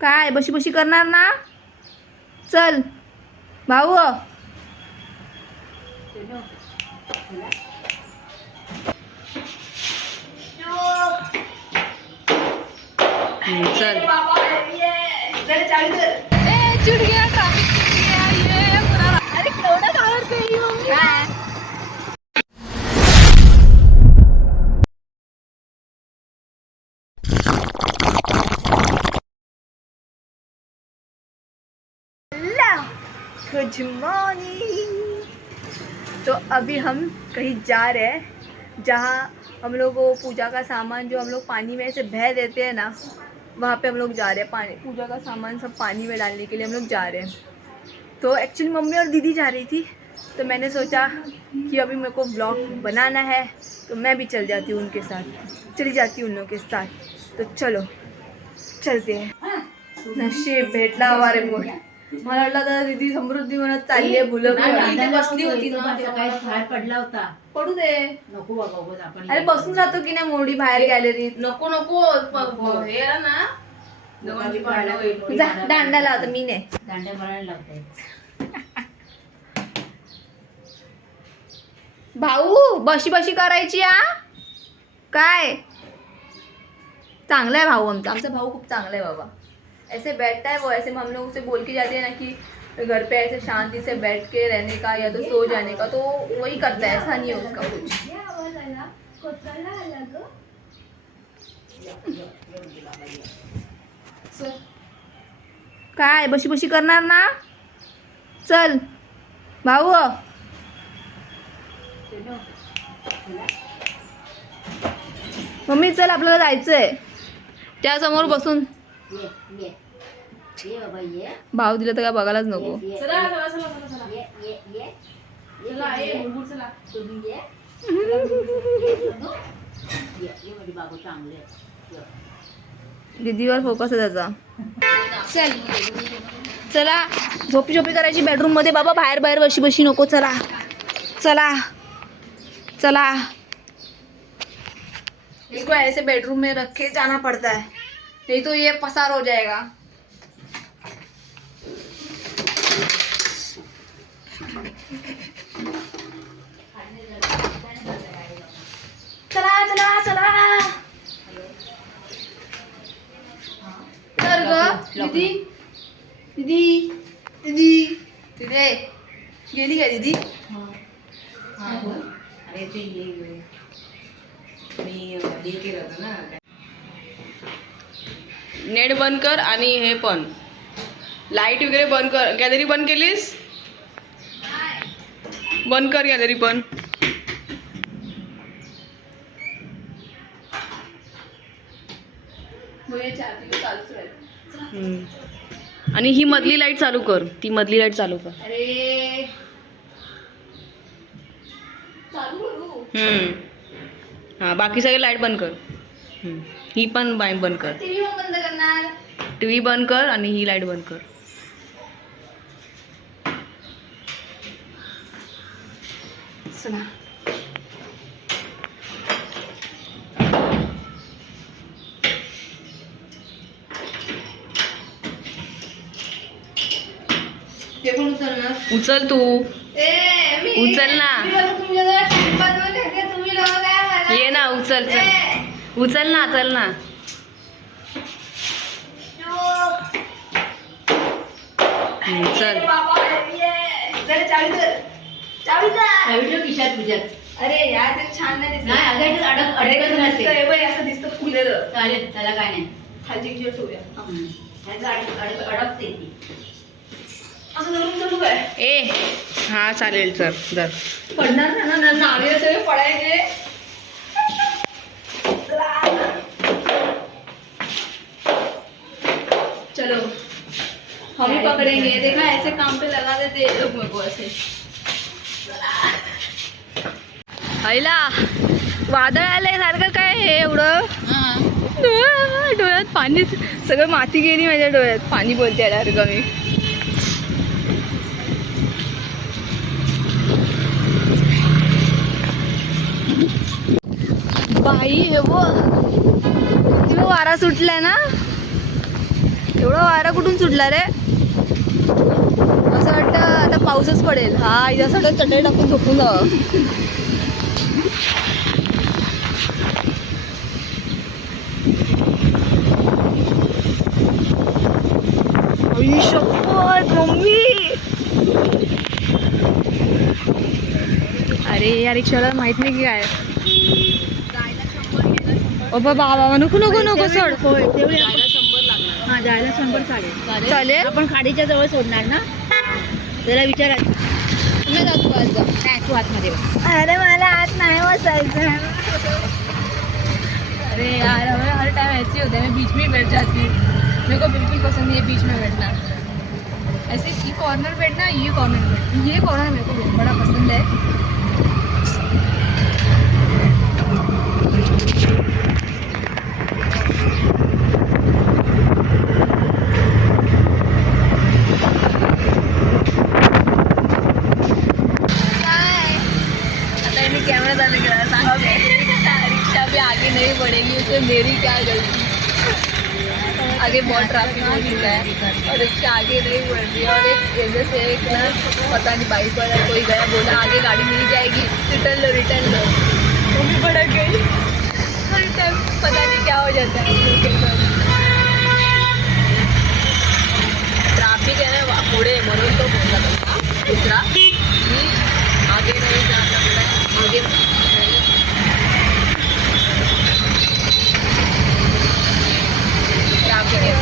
काय बशी बशी करणार ना? चल भाऊ. चल चिड गया ट्रैफिक चिड गया ये पूरा. अरे केवढं घाबरते ही मम्मी. काय गुड मॉर्निंग. तो अभी हम कहीं जा रहे हैं जहाँ हम लोग वो पूजा का सामान जो हम लोग पानी में से बह देते हैं ना, वहाँ पे हम लोग जा रहे हैं. पानी पूजा का सामान सब पानी में डालने के लिए हम लोग जा रहे हैं. तो एक्चुअली मम्मी और दीदी जा रही थी, तो मैंने सोचा कि अभी मेरे को ब्लॉग बनाना है तो मैं भी चल जाती हूँ उनके साथ, चली जाती हूँ उन लोगों के साथ. तो चलो चलते हैं. नशीब भेटला हमारे मोड. मला वाटलं तर दीदी समृद्धी म्हणत चालली आहे. फुलं बसली होती ना, बाहेर पडला होता. पडू दे. नको बाबा आपण. अरे बसून जातो की नाही मोडी बाहेर गॅलरीत. नको हे ना दांडा लावतो मी नाही. दांड्या मारायला लागते. भाऊ बशी बशी करायची हा. काय चांगला है भाऊ. आमचा भाऊ खूप चांगला है बाबा. ऐसे बैठता है वो. ऐसे हम लोग उसे बोल के जाते हैं ना कि घर पे ऐसे शांति से बैठ के रहने का या तो सो जाने का, तो वही करता है. ऐसा नहीं है उसका कुछ. काय बशी बशी करणार ना? चल भाऊ. मम्मी चल आपल्याला जायचंय. त्यासमोर बसून भाव दिलं तर काय बघायलाच नको. दीदीवर फोकस आहे त्याचा. चल चला झोपी झोपी करायची बेडरूम मध्ये बाबा. बाहेर बाहेर बशी बशी नको. चला चला चला. इसको ऐसे बेडरूम में रख के जाना पड़ता है, नहीं तो ये पसार हो जाएगा. चला चला चला. तर ग दीदी दीदी दीदी तिथे गेली काय दीदी? अरे ते मी हे केलं होतं ना. नेट बंद कर आणि हे पण लाईट वगैरे बंद कर. गॅलरी बंद केलीस? बंद कर गॅलरी पण. आणि ही मधली लाईट चालू कर. ती मधली लाईट चालू कर. अरे चालू करू. हां बाकी सगळे लाईट बंद कर. ही पण बंद कर. टीव्ही बंद करणार. टीव्ही बंद कर आणि ही लाईट बंद कर. सुना ते पण उचलणार. उचल तू. उचल ना. ये ना उचल. चल उचल ना. चल ना. चल खिशात तुझ्यात. अरे यार ते छान नाही दिसत. नाही अडकत नसते. असं दिसतं फुलेलं. चालेल त्याला काय नाही. खालची खिशात ठेवूया. अडकते ती. असं धरून चालू काय? ए हा चालेल. चल जर पडणार ना नावे सगळे पडायचे. चलो हम ही पकड़ेंगे. देखा ऐसे काम पे लगा देते ये लोग मेरे को ऐसे. आईला वादळ आलंय सारखं. काय हे एवढं डोळ्यात पाणी. सगळं माती गेली माझ्या डोळ्यात. पाणी बोलते सारखं मी. बाई हे वो वारा सुटलाय ना. एवढा वारा कुठून सुटला रे? असं वाटतं आता पाऊसच पडेल. हा इथं असं वाटतं चटई टाकून झोपून जावं. आई शपथ मम्मी. अरे या रिक्षाला माहित नाही की काय. ओ बाबा नको नको नको सोड. हा जायला 100 चालेल. चालेल. आपण खाडीच्या जवळ सोडणार ना, त्याला विचारायचं. मी जातो आज जा. काय तू आतमध्ये बस. अरे मला आज नाही बसायचं. अरे यार हमें हर टाइम ऐसे होता है, मैं बीच में ही बैठ जाती हूँ. मेरे को बिल्कुल पसंद नहीं है बीच में बैठना. ऐसे ये कॉर्नर बैठना, ये कॉर्नर बैठना, ये कॉर्नर मेरे को बहुत बड़ा पसंद है. कैमरा डालने के बाद रिक्शा भी आगे नहीं बढ़ेगी, उसमें मेरी क्या गलती. आगे बहुत ट्रैफिक हो चुका है और रिक्शा आगे नहीं बढ़ रही है. और एक जैसे एक ना पता नहीं बाइक वाला कोई गया, बोला आगे गाड़ी मिल जाएगी, रिटर्न लो. वो भी भड़क गई. हर टाइम पता नहीं क्या हो जाता है हम लोग के साथ. ट्रॅफिक आहे ना पुढे, म्हणून तो बोलला होता दुसरा की आगे नहीं जा सकता, आगे नहीं. ट्रॅफिक आहे.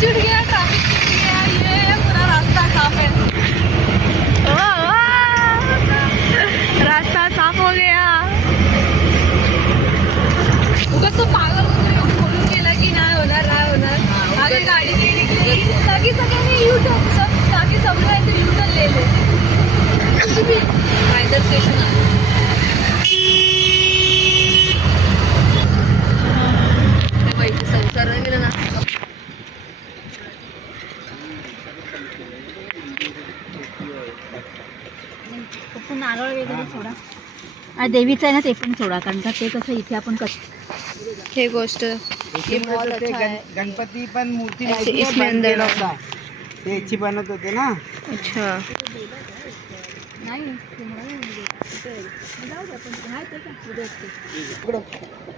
छूट गया ट्रैफिक, छूट गया. ये पूरा रास्ता साफ है. रास्ता साफ हो गया. उगाच तो पागल बोलून गेला की नाही होणार. आगे गाड़ी नहीं निकलेगी ताकि सगळ्यांनी यू टर्न ताकि सब लोग ऐसे यू टर्न ले ले. कुछ भी फायदा स्टेशन आहे. संसार गेलं ना. फक्त नारळ वगैरे सोडा. आणि देवीचं आहे ना ते पण सोडा, कारण का ते कसं इथे आपण हे गोष्ट ये बहुत अच्छा है. गणपती पण मूर्ती अच्छा, माहिती आहे, इसमें बंद अंदर केला होता. ते याची बनत होते ना. अच्छा.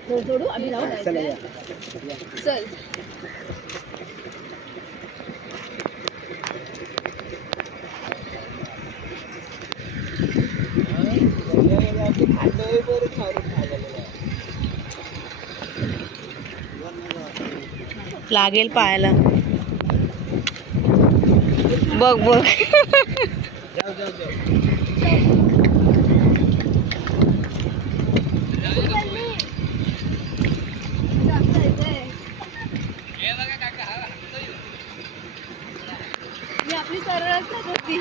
जोडू आम्ही जाऊ. चला या. चल. लागेल पायाला. बघ जाऊ जाऊ जाऊ. ये अपनी सरलता होती.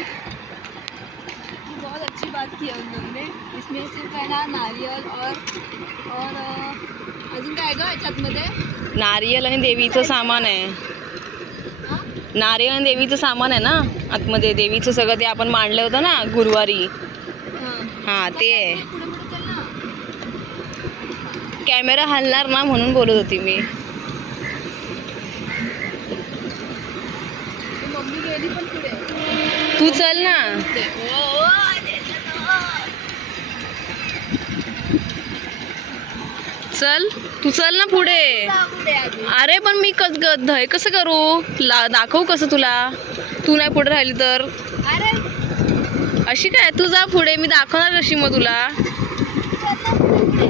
बहुत अच्छी बात की है उन लोगों ने. इसमें सिर्फ है ना नारियल और अजून काय ग याच्यातमध्ये? नारियल आणि देवीचं सामान आहे. नारियल आणि देवीचं सामान आहे ना आतमध्ये. देवीचं सगळं ते आपण मांडलं होतं ना गुरुवारी. हा ते आहे. पुढे पुढे चल ना. कॅमेरा हलणार ना म्हणून बोलत होती मी. मम्मी गेली पण पुढे. तू चल ना. चल तू चल ना पुढे. अरे पण मी हे कसं करू? दाखवू कसं तुला? तू नाही पुढे राहिली तर? अरे अशी काय? तू जा पुढे, मी दाखवणार कशी मग तुला? चल ना पुढे.